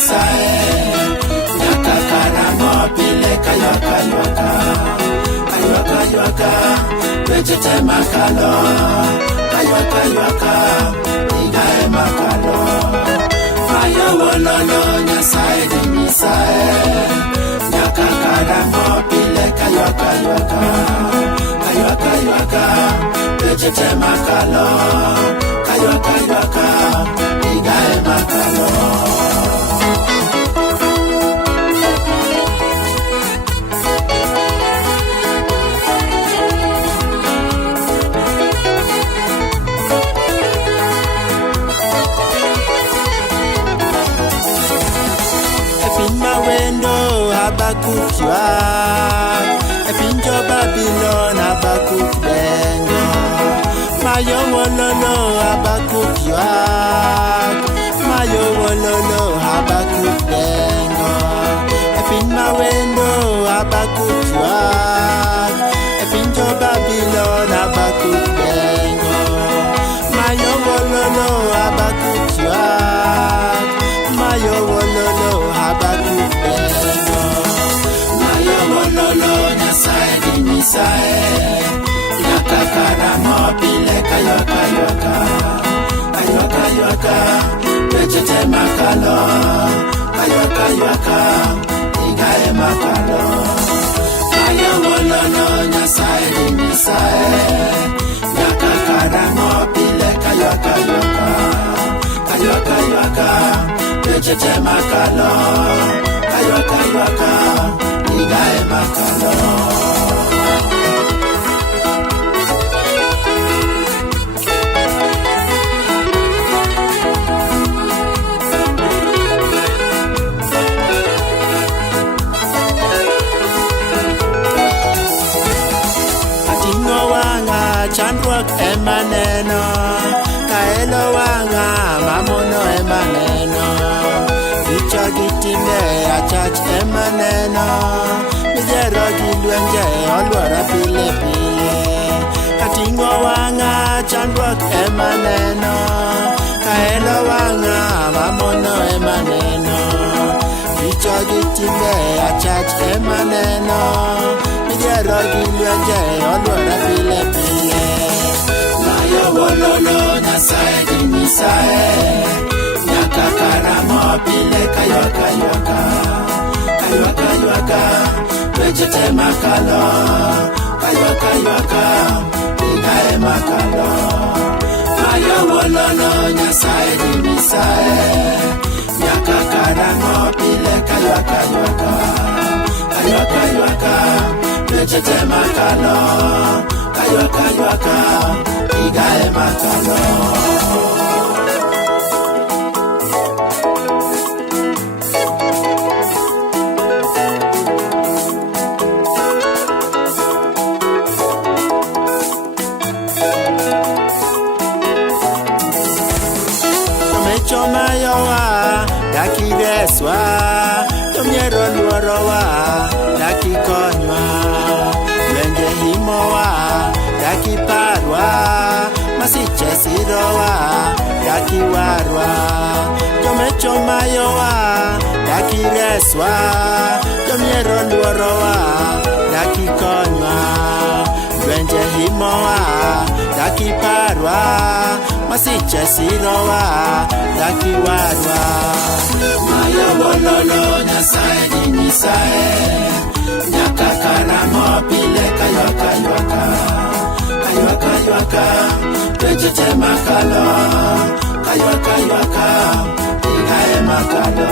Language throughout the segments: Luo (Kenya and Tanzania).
nyisaye nyaka karang'o pile kaywaka weche te makalo kaywaka higa ema kalo mayo wololo nyasaye gi nyisaye nyaka karang'o pile kaywaka weche te makalo kaywaka higa ema kalo. Habakuk ywak e piny jo Babylon, Habakuk dengo mayo wololo. Habakuk ywak mayo wololo, Habakuk dengo e piny mawendo. Habakuk ywak e piny jo Babylon, Habakuk dengo mayo wololo. Habakuk ywak mayo wololo, Habakuk dengo nyasaye gi nyisaye nyaka karang'o pile kaywaka weche te makalo kaywaka higa ema kalo mayo wololo nyasaye gi nyisaye nyaka karang'o pile kaywaka weche te makalo kaywaka higa ema kalo. Ating'o wang'a chandruok ema neno, kaelo wang'a mamono ema neno, richo gi timbe achach ema neno, mijero gi lwenje oluora pile pile. Ating'o wang'a chandruok ema neno, kaelo wang'a mamono ema neno, richo gi timbe achach ema neno, mijero gi lwenje oluora pile pile. Mayo wololo nyasaye gi nyisaye nyaka karang'o pile kaywaka weche te makalo kaywaka higa ema kalo mayo wololo nyasaye gi nyisaye nyaka karang'o pile kaywaka weche te makalo kaywaka higa ema kalo. Chomayowa dakireswa tomyero luorowa dakikonywa lwenje himowa dakiparwa masiche sirowa dakiwarwa chomayowa dakireswa tomyero luorowa dakikonywa lwenje himowa dakiparwa masiche sirowa dakiwarwa mayo wololo nyasaye gi nyisaye nyaka karang'o pile kaywaka weche te makalo kaywaka higa ema kalo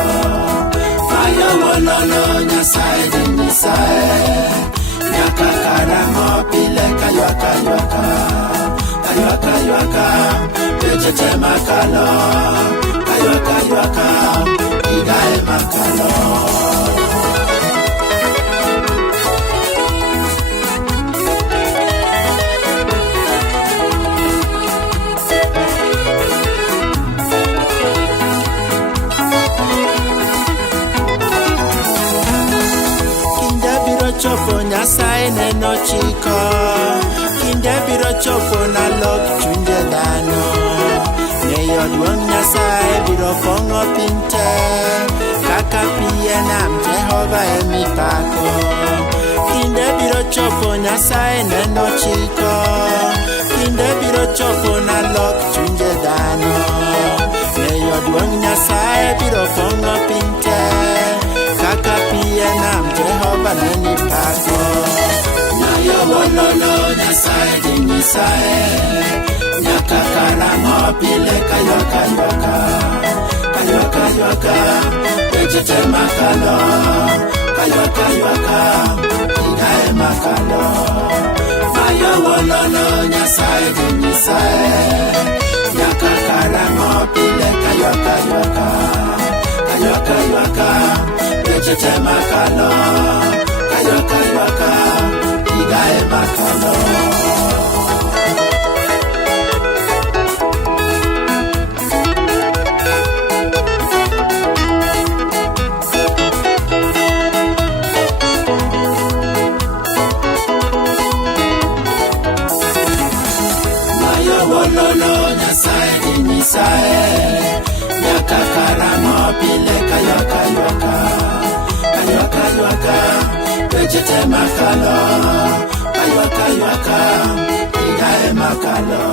mayo wololo nyasaye gi nyisaye nyaka karang'o pile kaywaka weche te makalo kaywaka higa ema kalo. Kinde biro chopo nyasaye neno chiko, kinde biro chopo nalok chunje dhano ng'eyo Duong Nyasaye biro pongo pinte kaka pie nam Jehova emi pako. Kinde biro chopo Nyasaye neno chiko, kinde biro chopo na lok chunje dhano. Duong Nyasaye biro pongo pinte kaka pie nam Jehova emi pako. Nayo wololo Nyasaye di Nyasaye nyaka karamo pile kaywaka pechete makalo kaywaka igae makalo. Nayo wololo Nyasaye di Nyasaye nyaka karamo pile kaywaka pechete makalo kaywaka igae makalo. Wololo Nyasaye di Nyasaye nyaka karamo pile kaywaka pechete makalo kaywaka igae makalo.